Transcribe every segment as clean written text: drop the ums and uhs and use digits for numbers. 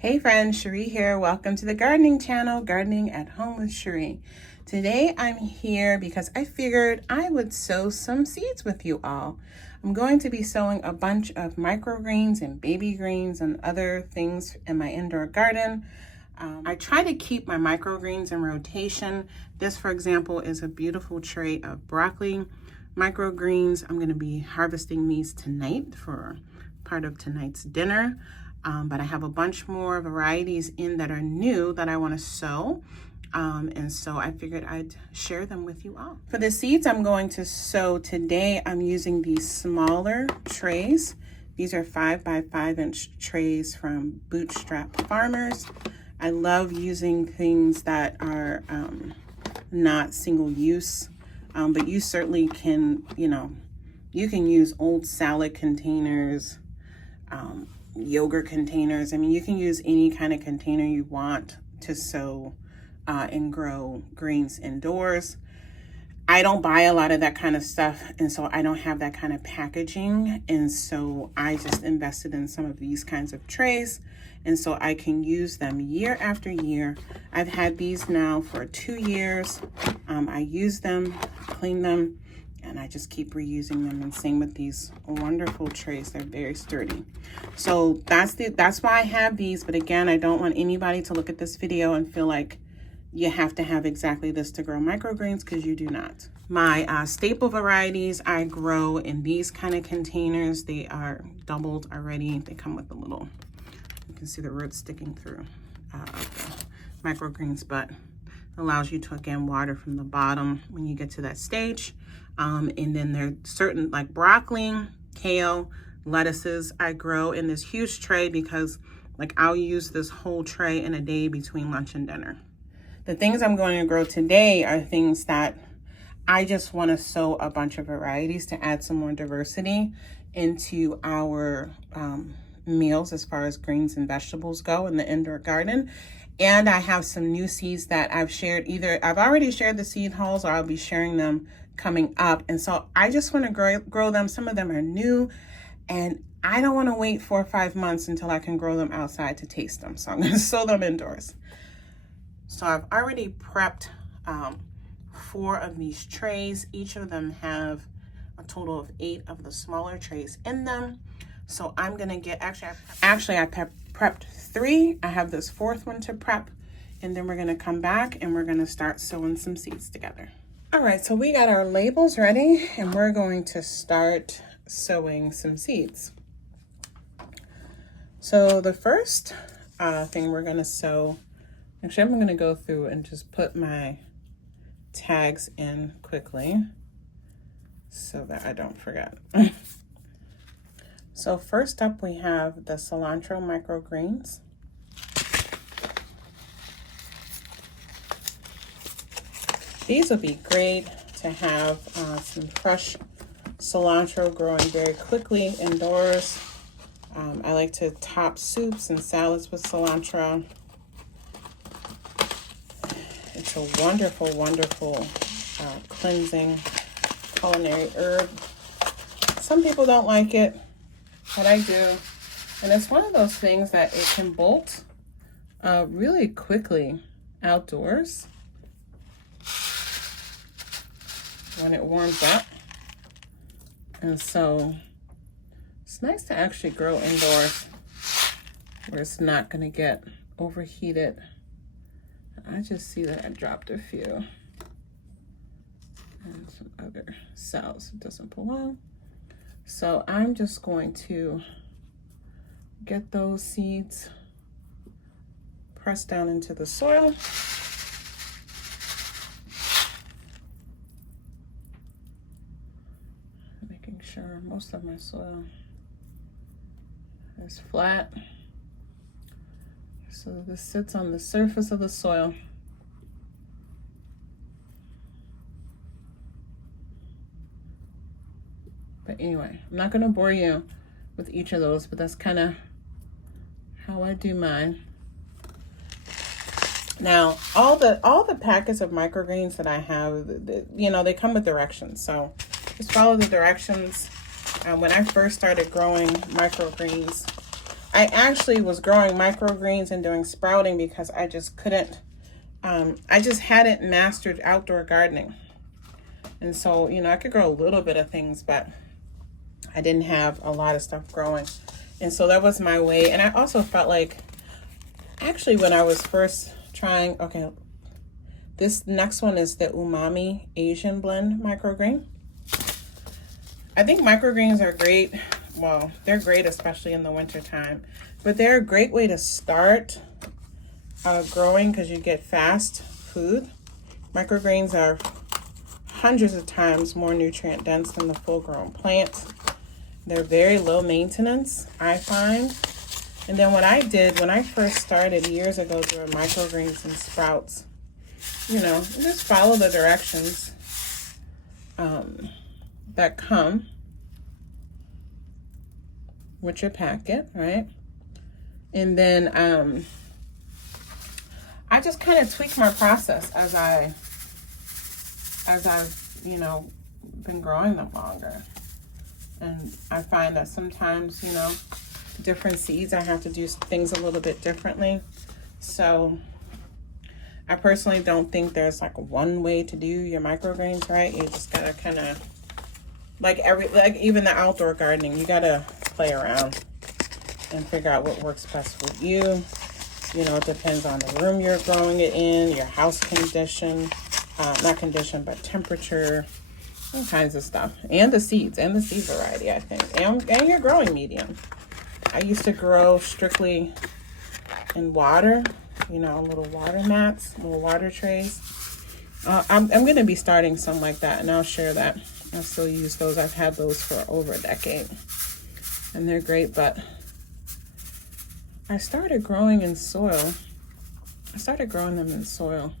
Hey friends, Sheree here. Welcome to the gardening channel, Gardening at Home with Sheree. Today I'm here because I figured I would sow some seeds with you all. I'm going to be sowing a bunch of microgreens and baby greens and other things in my indoor garden. I try to keep my microgreens in rotation. This, for example, is a beautiful tray of broccoli microgreens. I'm going to be harvesting these tonight for part of tonight's dinner. But I have a bunch more varieties in that are new that I want to sow. And so I figured I'd share them with you all. For the seeds I'm going to sow today, I'm using these smaller trays. These are 5 by 5 inch trays from Bootstrap Farmers. I love using things that are not single use, but you certainly can, you can use old salad containers, yogurt containers. I mean, you can use any kind of container you want to sow and grow greens indoors. I don't buy a lot of that kind of stuff, and so I don't have that kind of packaging, and so I just invested in some of these kinds of trays, and so I can use them year after year. I've had these now for 2 years. I use them, clean them, and I just keep reusing them, and same with these wonderful trays. They're very sturdy. So that's why I have these. But again, I don't want anybody to look at this video and feel like you have to have exactly this to grow microgreens, because you do not. My staple varieties I grow in these kind of containers. They are doubled already. They come with a little, you can see the roots sticking through of the microgreens, but allows you to again water from the bottom when you get to that stage. And then there are certain like broccoli, kale, lettuces I grow in this huge tray because like I'll use this whole tray in a day between lunch and dinner. The things I'm going to grow today are things that I just want to sow a bunch of varieties to add some more diversity into our meals as far as greens and vegetables go in the indoor garden. And I have some new seeds that I've shared. Either I've already shared the seed hauls or I'll be sharing them coming up. And so I just want to grow them. Some of them are new, and I don't want to wait 4 or 5 months until I can grow them outside to taste them. So I'm going to sow them indoors. So I've already prepped 4 of these trays. Each of them have a total of 8 of the smaller trays in them. So I'm going to get, actually I prepped 3. I have this 4th one to prep, and then we're going to come back and we're going to start sowing some seeds together. All right, so we got our labels ready, and we're going to start sowing some seeds. So the first thing we're going to sow, actually I'm going to go through and just put my tags in quickly so that I don't forget. So first up we have the cilantro microgreens. These would be great to have some fresh cilantro growing very quickly indoors. I like to top soups and salads with cilantro. It's a wonderful, wonderful cleansing culinary herb. Some people don't like it, but I do. And it's one of those things that it can bolt really quickly outdoors when it warms up. And so it's nice to actually grow indoors where it's not going to get overheated. I just see that I dropped a few and some other cells. It doesn't belong. So I'm just going to get those seeds pressed down into the soil. Making sure most of my soil is flat. So this sits on the surface of the soil. But anyway, I'm not going to bore you with each of those, but that's kind of how I do mine. Now, all the packets of microgreens that I have, they come with directions. So just follow the directions. When I first started growing microgreens, I I actually was growing microgreens and doing sprouting because I just couldn't, I just hadn't mastered outdoor gardening. And so, you know, I could grow a little bit of things, but I didn't have a lot of stuff growing. And so that was my way. And I also felt like, actually, when I was first trying, okay, this next one is the Umami Asian Blend microgreen. I think microgreens are great. Well, they're great, especially in the winter time, but they're a great way to start growing because you get fast food. Microgreens are hundreds of times more nutrient dense than the full grown plant. They're very low maintenance, I find. And then what I did when I first started years ago doing microgreens and sprouts, you know, just follow the directions that come with your packet, right? And then I just kind of tweak my process as I've, you know, been growing them longer. And I find that sometimes, you know, different seeds, I have to do things a little bit differently. So I personally don't think there's like one way to do your microgreens, right? You just gotta kind of, like even the outdoor gardening, you gotta play around and figure out what works best for you. You know, it depends on the room you're growing it in, your house condition, not condition, but temperature, all kinds of stuff. And the seed variety, I think, and your growing medium. I used to grow strictly in water, you know, little water mats, little water trays. I'm going to be starting some like that, and I'll share that. I still use those. I've had those for over a decade, and they're great, but I started growing in soil. I started growing them in soil,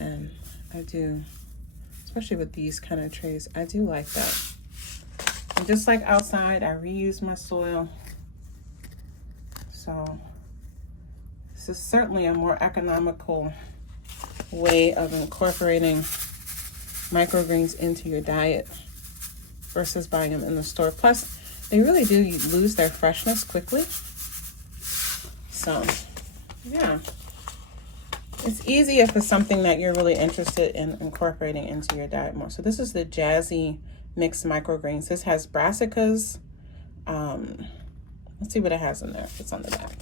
and I do, especially with these kind of trays, I do like that. And just like outside, I reuse my soil. So this is certainly a more economical way of incorporating microgreens into your diet versus buying them in the store. Plus, they really do lose their freshness quickly. So, yeah. It's easy if it's something that you're really interested in incorporating into your diet more. So this is the Jazzy Mixed Microgreens. This has brassicas. Let's see what it has in there. It's on the back.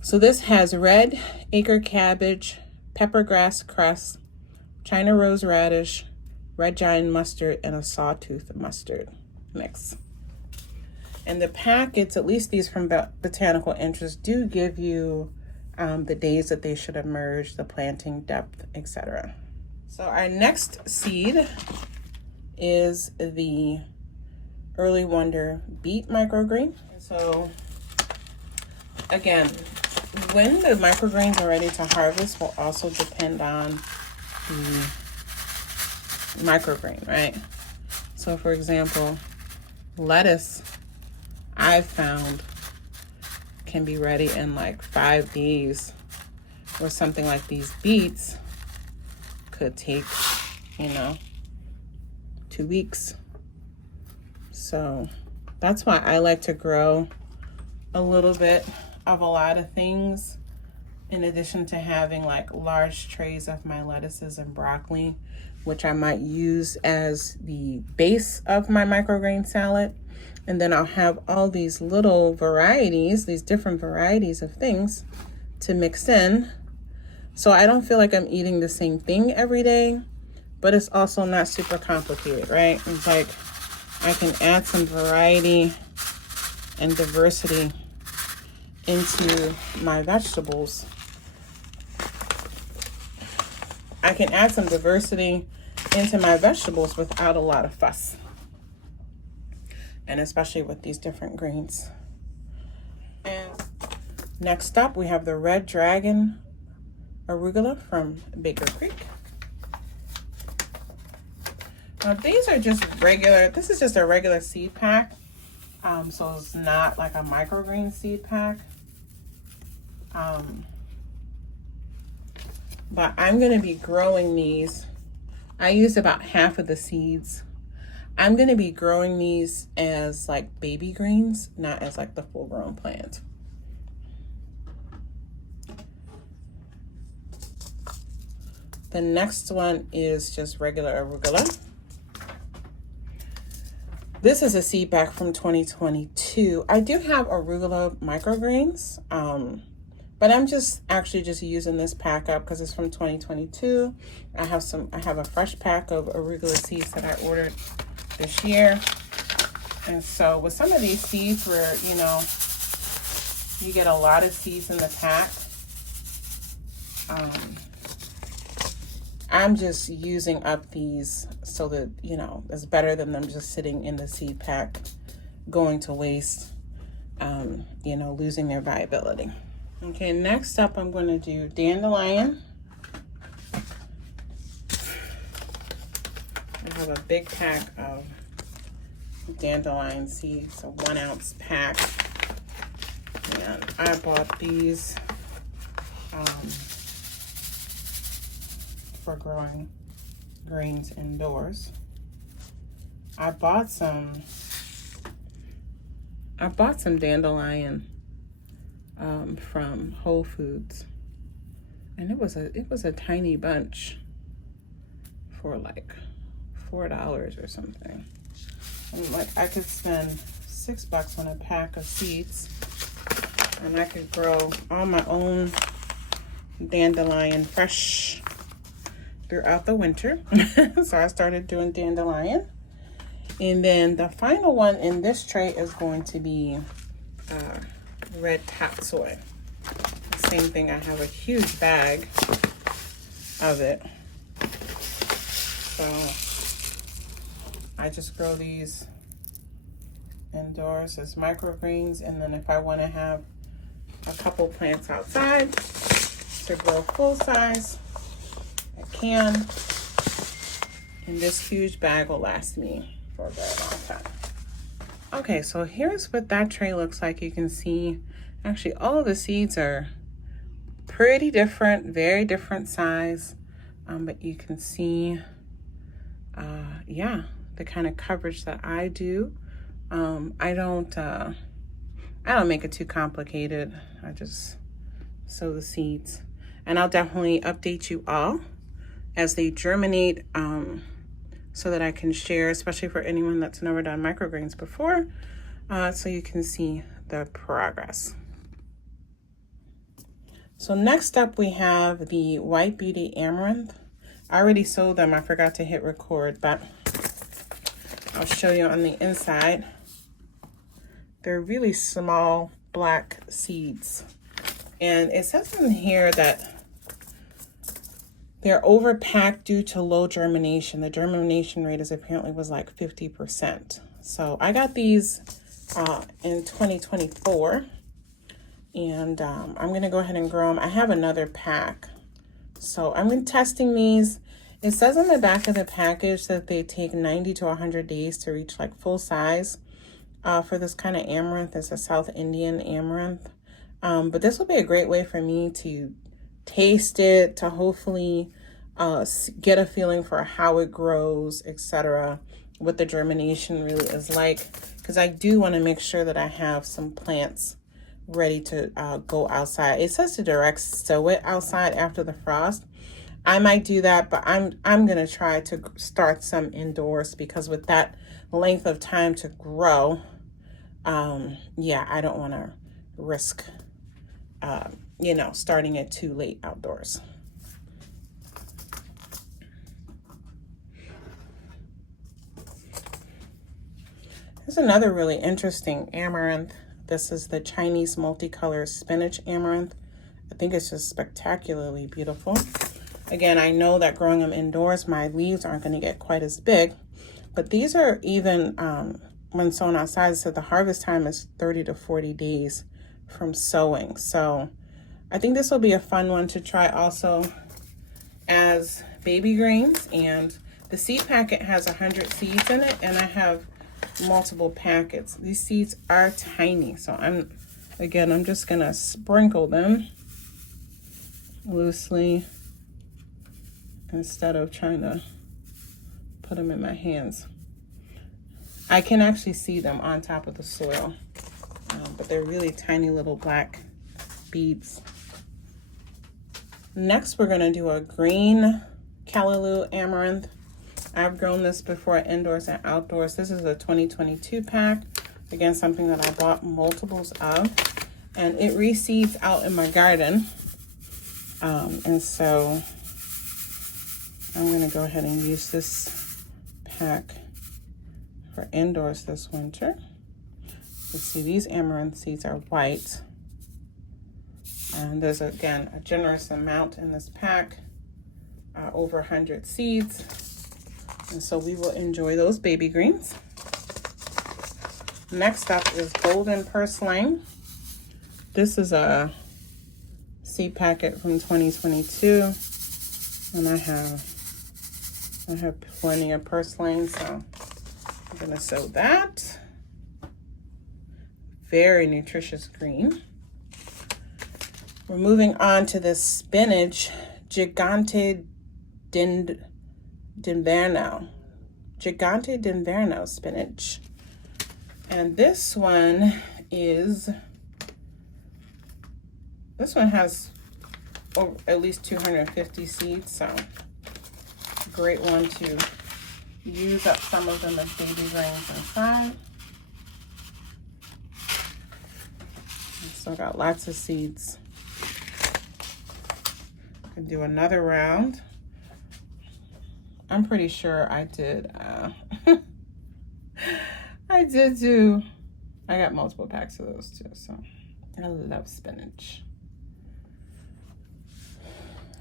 So this has red acre cabbage, peppergrass cress, China rose radish, red giant mustard, and a sawtooth mustard mix. And the packets, at least these from Botanical Interest, do give you the days that they should emerge, the planting depth, etc. So our next seed is the Early Wonder Beet microgreen. So again, when the microgreens are ready to harvest will also depend on the microgreen, right? So for example, lettuce, I've found, can be ready in like 5 days, or something like these beets could take, you know, 2 weeks. So that's why I like to grow a little bit of a lot of things, in addition to having like large trays of my lettuces and broccoli, which I might use as the base of my microgreen salad. And then I'll have all these little varieties, these different varieties of things to mix in. So I don't feel like I'm eating the same thing every day, but it's also not super complicated, right? It's like I can add some variety and diversity into my vegetables. I can add some diversity into my vegetables without a lot of fuss. And especially with these different greens. And next up, we have the Red Dragon arugula from Baker Creek. Now these are just regular, this is just a regular seed pack. So it's not like a microgreen seed pack. But I'm gonna be growing these. I used about half of the seeds. I'm going to be growing these as like baby greens, not as like the full grown plant. The next one is just regular arugula. This is a seed pack from 2022. I do have arugula microgreens, but I'm just using this pack up because it's from 2022. I have a fresh pack of arugula seeds that I ordered this year. And so with some of these seeds where, you know, you get a lot of seeds in the pack, I'm just using up these so that, you know, it's better than them just sitting in the seed pack going to waste, you know, losing their viability. Okay, next up I'm going to do dandelion. I have a big pack of dandelion seeds, a 1 ounce pack. And I bought these for growing greens indoors. I bought some dandelion from Whole Foods, and it was a tiny bunch for like $4 or something. And like I could spend $6 on a pack of seeds, and I could grow all my own dandelion fresh throughout the winter. So I started doing dandelion. And then the final one in this tray is going to be red topsoil. Same thing, I have a huge bag of it. So I just grow these indoors as microgreens, and then if I want to have a couple plants outside to grow full size, I can. And this huge bag will last me for a very long time. Okay, so here's what that tray looks like. You can see actually all of the seeds are pretty different, very different size, but you can see yeah, the kind of coverage that I do. I don't make it too complicated. I just sow the seeds, and I'll definitely update you all as they germinate, so that I can share, especially for anyone that's never done microgreens before, so you can see the progress. So next up we have the White Beauty Amaranth. I already sowed them. I forgot to hit record, but I'll show you on the inside. They're really small black seeds. And it says in here that they're overpacked due to low germination. The germination rate is apparently was like 50%. So I got these in 2024. And I'm going to go ahead and grow them. I have another pack. So I'm testing these. It says on the back of the package that they take 90 to 100 days to reach like full size for this kind of amaranth. It's a South Indian amaranth. But this will be a great way for me to taste it, to hopefully get a feeling for how it grows, etc., what the germination really is like. Because I do want to make sure that I have some plants ready to go outside. It says to direct sow it outside after the frost. I might do that, but I'm gonna try to start some indoors, because with that length of time to grow, yeah, I don't want to risk you know, starting it too late outdoors. Here's another really interesting amaranth. This is the Chinese multicolored spinach amaranth. I think it's just spectacularly beautiful. Again, I know that growing them indoors, my leaves aren't going to get quite as big, but these are even, when sown outside, so the harvest time is 30 to 40 days from sowing. So I think this will be a fun one to try also as baby greens. And the seed packet has 100 seeds in it, and I have multiple packets. These seeds are tiny, so I'm just gonna sprinkle them loosely instead of trying to put them in my hands. I can actually see them on top of the soil, but they're really tiny little black beads. Next, we're gonna do a green callaloo amaranth. I've grown this before indoors and outdoors. This is a 2022 pack. Again, something that I bought multiples of, and it reseeds out in my garden. And so I'm gonna go ahead and use this pack for indoors this winter. You see these amaranth seeds are white. And there's, again, a generous amount in this pack, over 100 seeds. And so we will enjoy those baby greens. Next up is golden purslane. This is a seed packet from 2022. And I have plenty of purslane, so I'm gonna sow that. Very nutritious green. We're moving on to this spinach, Gigante d'Inverno. Gigante d'Inverno spinach. And this one has at least 250 seeds, so great one to use up some of them as baby greens inside. Still got lots of seeds. Can do another round. I'm pretty sure I did. I got multiple packs of those too, so I love spinach.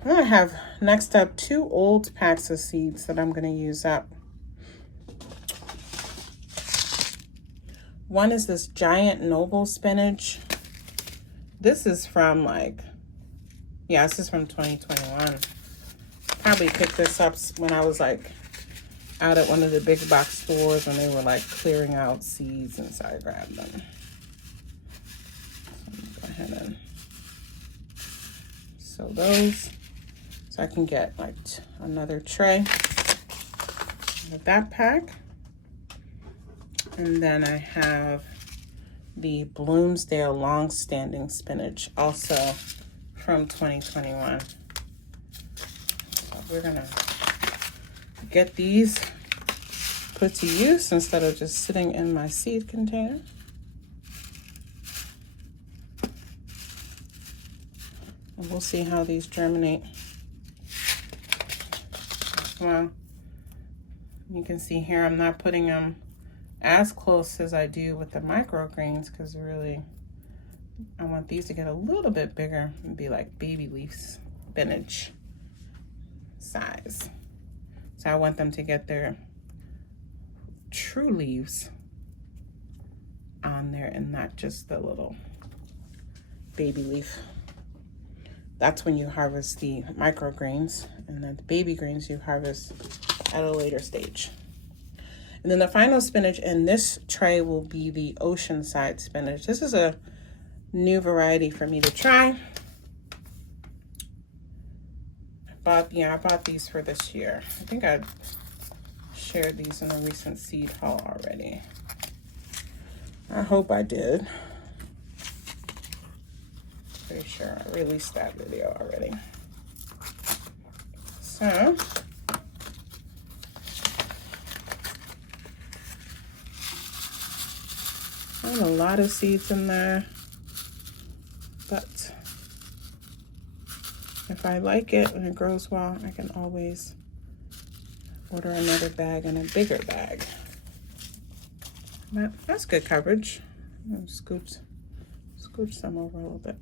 I have next up 2 old packs of seeds that I'm going to use up. One is this giant noble spinach. This is from this is from 2021. Probably picked this up when I was out at one of the big box stores when they were clearing out seeds, and so I grabbed them. So go ahead and sow those so I can get another tray with that pack. And then I have the Bloomsdale long-standing spinach, also from 2021. So we're gonna get these put to use instead of just sitting in my seed container. And we'll see how these germinate. Well, you can see here I'm not putting them as close as I do with the microgreens, because really I want these to get a little bit bigger and be like baby leaf spinach size. So I want them to get their true leaves on there and not just the little baby leaf. That's when you harvest the microgreens, and then the baby greens you harvest at a later stage. And then the final spinach in this tray will be the oceanside spinach. This is a new variety for me to try. I bought these for this year. I think I shared these in a recent seed haul already. I hope I did. Pretty sure I released that video already. So a lot of seeds in there, but if I like it and it grows well, I can always order another bag and a bigger bag. But that's good coverage. I'll scooch some over a little bit.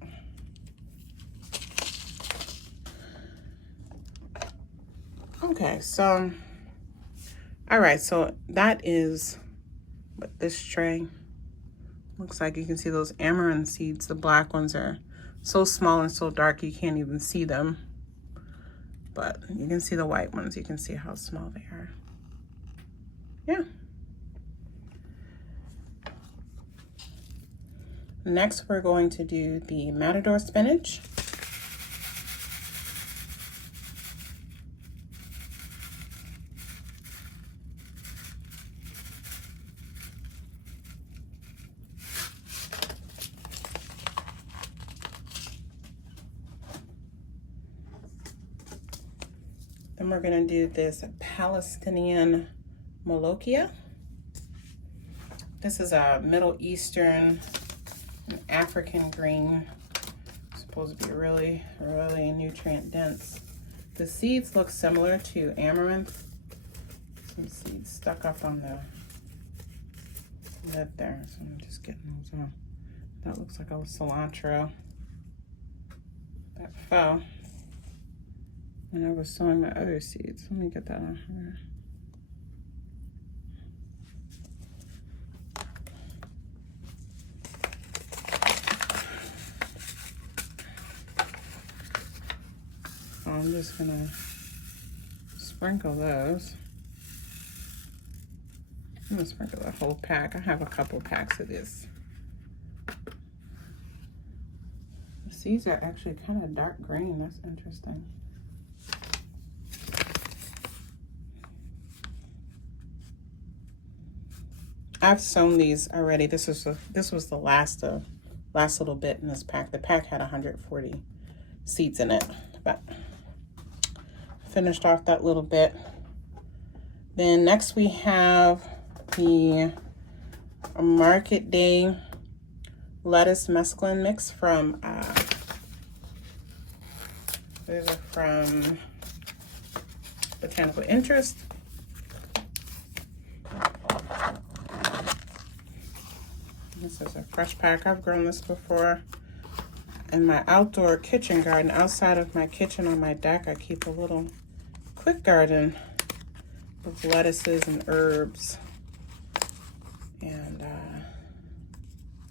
Okay, so all right, so that is what this tray looks like. You can see those amaranth seeds. The black ones are so small and so dark you can't even see them. But you can see the white ones. You can see how small they are. Yeah. Next, we're going to do the matador spinach. Then we're gonna do this Palestinian molokhia. This is a Middle Eastern and African green. It's supposed to be really, really nutrient dense. The seeds look similar to amaranth. Some seeds stuck up on the lid there, so I'm just getting those off. That looks like a cilantro that fell when I was sowing my other seeds. Let me get that on here. So I'm just gonna sprinkle those. I'm gonna sprinkle the whole pack. I have a couple packs of this. The seeds are actually kind of dark green. That's interesting. I've sown these already. This was the last little bit in this pack. The pack had 140 seeds in it, but finished off that little bit. Then next we have the Market Day lettuce mesclun mix from these are from Botanical Interest. This is a fresh pack. I've grown this before in my outdoor kitchen garden. Outside of my kitchen on my deck, I keep a little quick garden with lettuces and herbs. And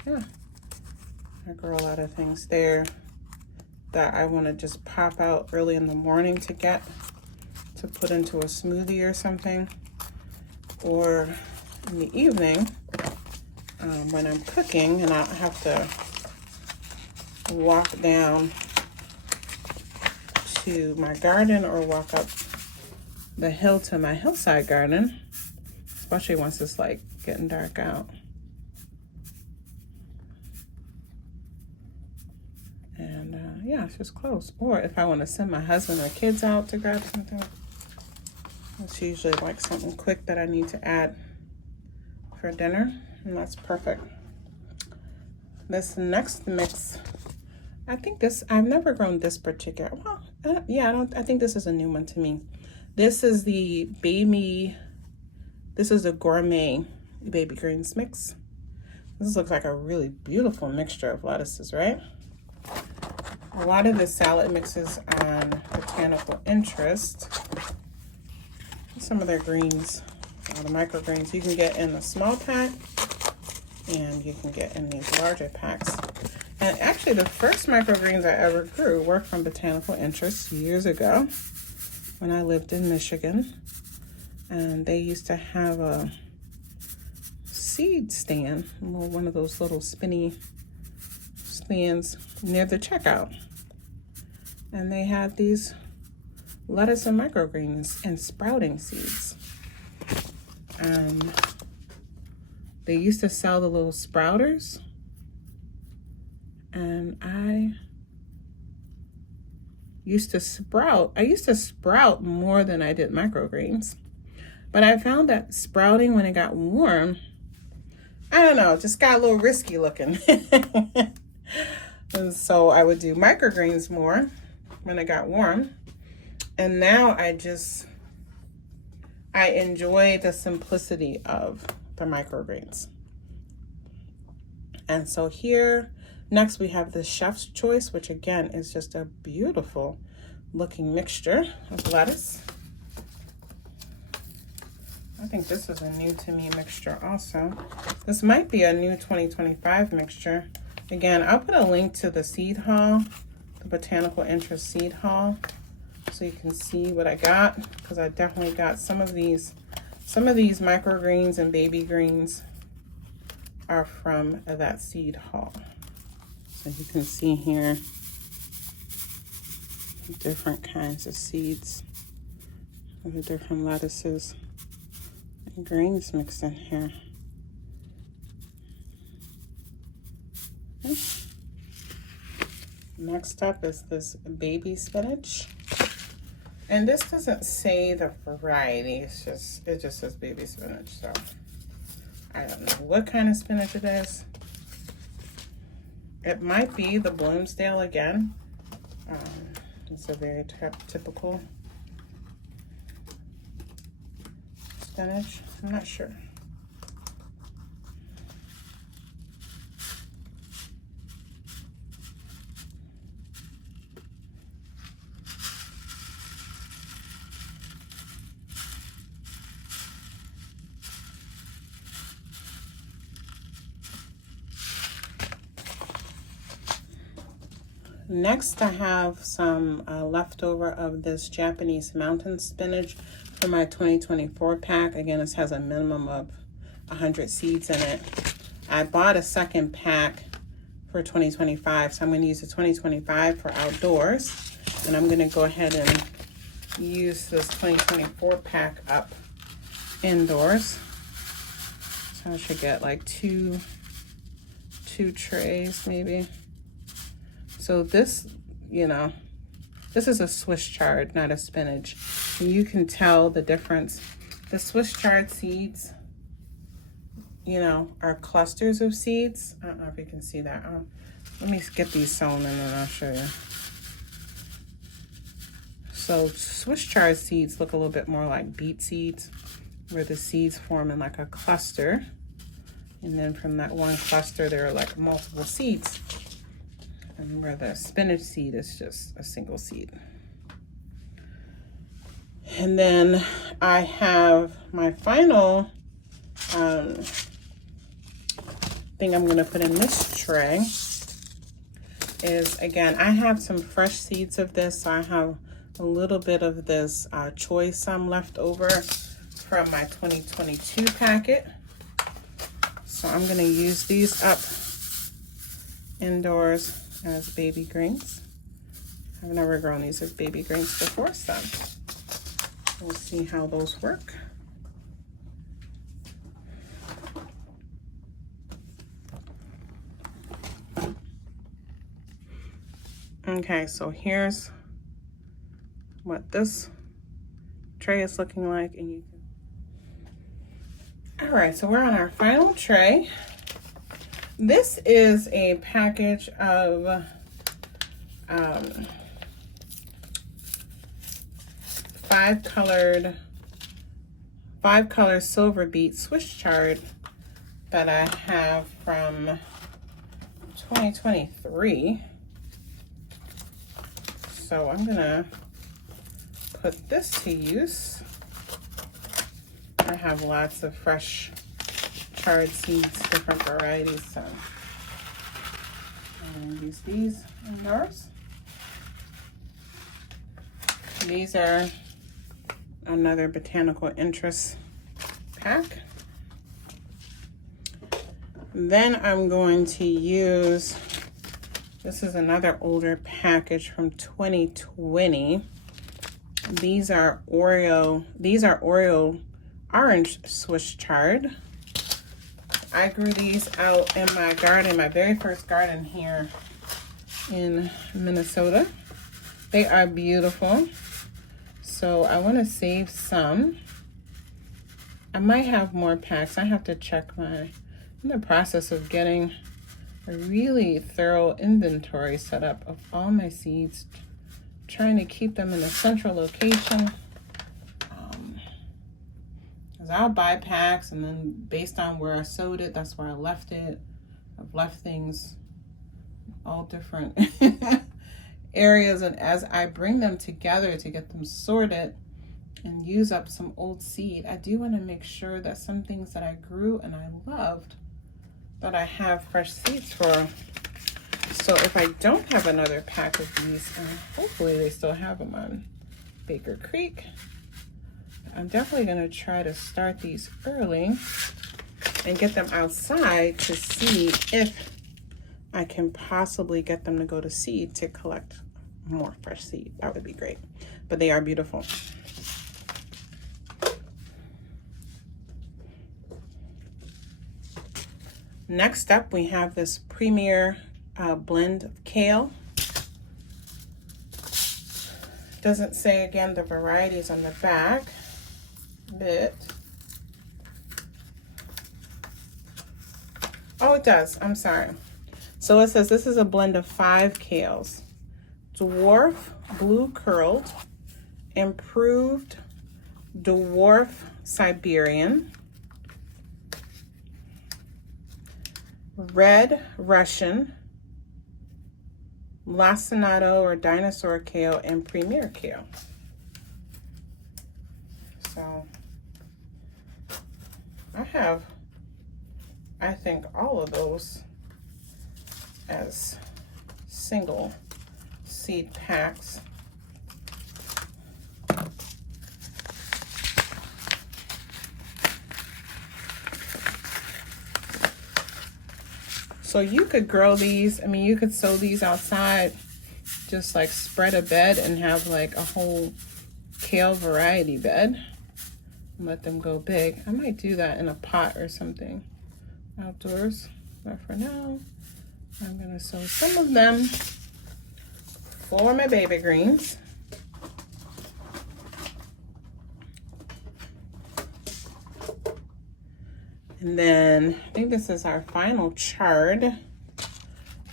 yeah, I grow a lot of things there that I want to just pop out early in the morning to put into a smoothie or something, or in the evening when I'm cooking and I don't have to walk down to my garden or walk up the hill to my hillside garden, especially once it's like getting dark out. And yeah, it's just close. Or if I want to send my husband or kids out to grab something, it's usually like something quick that I need to add for dinner, and that's perfect. This next mix, I think this, I've never grown this particular, well, yeah, I think this is a new one to me. This is the this is a gourmet baby greens mix. This looks like a really beautiful mixture of lettuces, right? A lot of the salad mixes on Botanical Interest, some of their greens, the microgreens, you can get in a small pack and you can get in these larger packs. And actually the first microgreens I ever grew were from Botanical Interest years ago when I lived in Michigan. And they used to have a seed stand, one of those little spinny stands near the checkout. And they had these lettuce and microgreens and sprouting seeds. And they used to sell the little sprouters. And I used to sprout more than I did microgreens. But I found that sprouting when it got warm, I don't know, just got a little risky looking. And so I would do microgreens more when it got warm. And now I enjoy the simplicity of the microgreens. And so here, next we have the Chef's Choice, which again is just a beautiful looking mixture of lettuce. I think this is a new to me mixture also. This might be a new 2025 mixture. Again, I'll put a link to the seed haul, the Botanical Interest seed haul, so you can see what I got, because I definitely got some of these microgreens and baby greens are from that seed haul. So you can see here different kinds of seeds of the different lettuces and greens mixed in here. Okay. Next up is this baby spinach. And this doesn't say the variety, it just says baby spinach, so I don't know what kind of spinach it is. It might be the Bloomsdale again. It's a very typical spinach. I'm not sure. Next, I have some leftover of this Japanese mountain spinach for my 2024 pack. Again, this has a minimum of 100 seeds in it. I bought a second pack for 2025, so I'm going to use the 2025 for outdoors. And I'm going to go ahead and use this 2024 pack up indoors. So I should get like two trays maybe. So this, you know, this is a Swiss chard, not a spinach. And you can tell the difference. The Swiss chard seeds, you know, are clusters of seeds. I don't know if you can see that. Let me get these sewn and then I'll show you. So Swiss chard seeds look a little bit more like beet seeds, where the seeds form in like a cluster. And then from that one cluster, there are like multiple seeds. And where the spinach seed is just a single seed. And then I have my final thing I'm gonna put in this tray is, again, I have some fresh seeds of this. So I have a little bit of this choice left over from my 2022 packet. So I'm gonna use these up indoors as baby greens. I've never grown these as baby greens before, so we'll see how those work. Okay, so here's what this tray is looking like, and you can... All right, so we're on our final tray. This is a package of five color silver beet Swiss chard that I have from 2023. So I'm gonna put this to use. I have lots of fresh chard seeds, different varieties, so I'm going to use these indoors. These are another botanical interest pack. Then I'm going to use, this is another older package from 2020. These are Oreo orange Swiss chard. I grew these out in my garden, my very first garden here in Minnesota. They are beautiful. So I want to save some. I might have more packs. I have to check I'm in the process of getting a really thorough inventory set up of all my seeds, trying to keep them in a central location. I'll buy packs, and then based on where I sowed it, that's where I left it. I've left things all different areas, and as I bring them together to get them sorted and use up some old seed, I do want to make sure that some things that I grew and I loved, that I have fresh seeds for. So if I don't have another pack of these, hopefully they still have them on Baker Creek, I'm definitely going to try to start these early and get them outside to see if I can possibly get them to go to seed to collect more fresh seed. That would be great. But they are beautiful. Next up, we have this Premier blend of kale. Doesn't say again the varieties on the back, but oh, it does. I'm sorry. So it says this is a blend of 5 kales. Dwarf blue curled, improved dwarf Siberian, red Russian, lacinato or dinosaur kale, and premier kale. So I have, I think, all of those as single seed packs. So you could grow these, I mean, you could sow these outside, just like spread a bed and have like a whole kale variety bed and let them go big. I might do that in a pot or something outdoors, but for now, I'm gonna sow some of them for my baby greens. And then I think this is our final chard,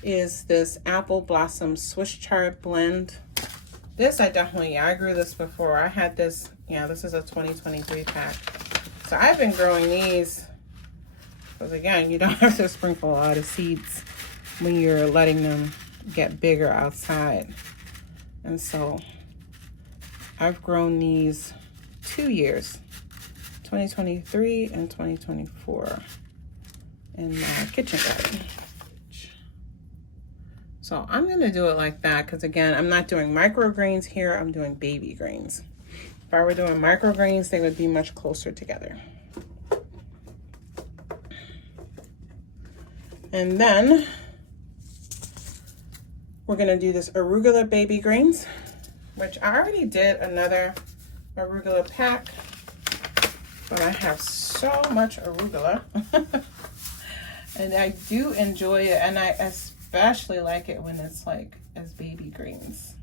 is this apple blossom Swiss chard blend. This I grew this before. I had this, yeah, this is a 2023 pack. So I've been growing these, because again, you don't have to sprinkle a lot of seeds when you're letting them get bigger outside. And so I've grown these 2 years, 2023 and 2024, in my kitchen garden. So I'm gonna do it like that, because again, I'm not doing microgreens here, I'm doing baby greens. If I were doing microgreens, they would be much closer together. And then we're gonna do this arugula baby greens, which I already did another arugula pack, but I have so much arugula and I do enjoy it, and I especially like it when it's like as baby greens.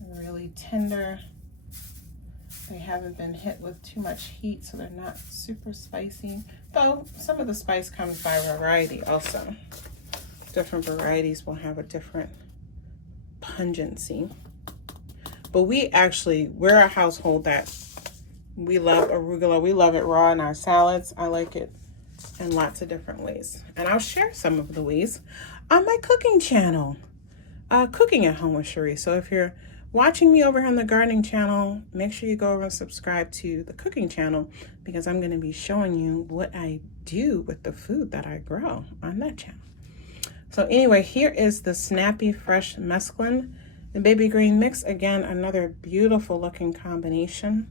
They're really tender. They haven't been hit with too much heat, so they're not super spicy, though some of the spice comes by variety also. Different varieties will have a different pungency. But we're a household that we love arugula. We love it raw in our salads. I like it in lots of different ways. And I'll share some of the ways on my cooking channel, Cooking at Home with Sheree. So if you're watching me over on the gardening channel, make sure you go over and subscribe to the cooking channel, because I'm going to be showing you what I do with the food that I grow on that channel. So anyway, here is the Snappy Fresh Mesclun, the baby green mix. Again, another beautiful looking combination.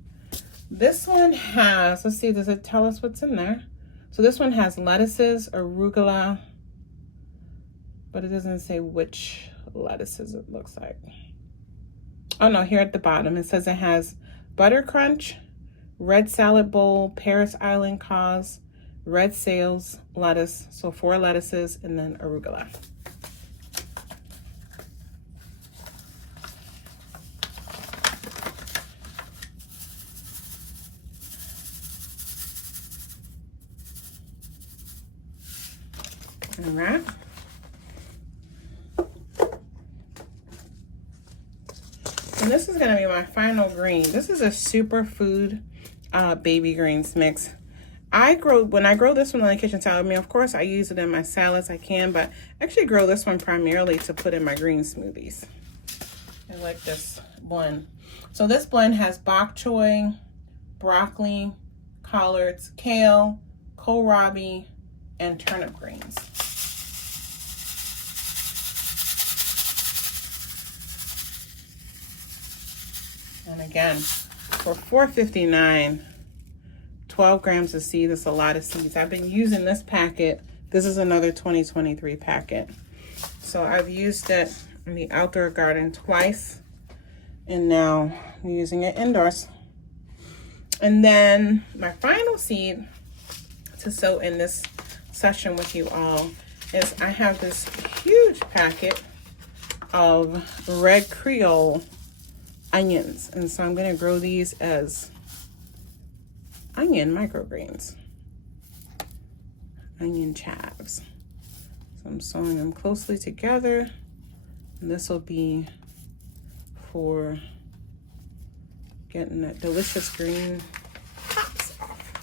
This one has, let's see, does it tell us what's in there? So this one has lettuces, arugula, but it doesn't say which lettuces it looks like. Oh no, here at the bottom, it says it has butter crunch, red salad bowl, Paris Island cause, red sales, lettuce, so 4 lettuces, and then arugula. All right. And this is going to be my final green. This is a superfood baby greens mix. When I grow this one on the kitchen salad, I mean, of course I use it in my salads, I can, but I actually grow this one primarily to put in my green smoothies. I like this blend. So this blend has bok choy, broccoli, collards, kale, kohlrabi, and turnip greens. And again, for $4.59, 12 grams of seed, that's a lot of seeds. I've been using this packet. This is another 2023 packet. So I've used it in the outdoor garden twice, and now I'm using it indoors. And then my final seed to sow in this session with you all is I have this huge packet of red Creole onions. And so I'm going to grow these as onion microgreens, onion chives. So I'm sewing them closely together. And this will be for getting that delicious green tops off.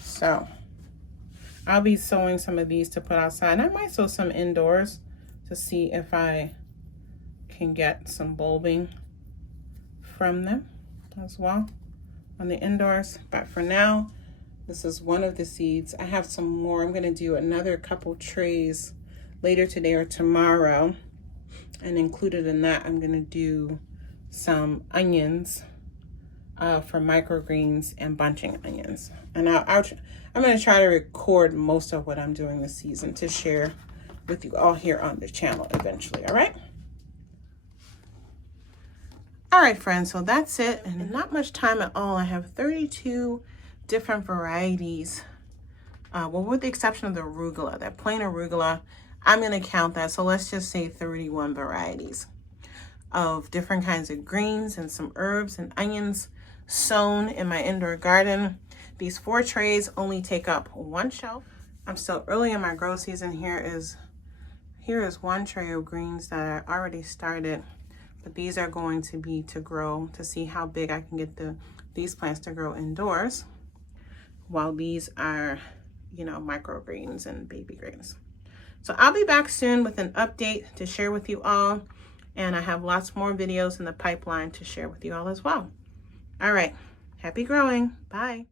So I'll be sewing some of these to put outside. And I might sew some indoors to see if I can get some bulbing from them as well on the indoors. But for now, this is one of the seeds. I have some more. I'm going to do another couple trays later today or tomorrow. And included in that, I'm going to do some onions for microgreens and bunching onions. And I'm going to try to record most of what I'm doing this season to share with you all here on the channel eventually, all right? All right, friends, so that's it. And not much time at all. I have 32 different varieties. Well, with the exception of the arugula, that plain arugula, I'm going to count that. So let's just say 31 varieties of different kinds of greens and some herbs and onions sown in my indoor garden. These 4 trays only take up 1 shelf. I'm still early in my grow season. Here is 1 tray of greens that I already started, but these are going to be to grow to see how big I can get these plants to grow indoors, while these are, you know, microgreens and baby greens. So I'll be back soon with an update to share with you all, and I have lots more videos in the pipeline to share with you all as well. All right, happy growing. Bye.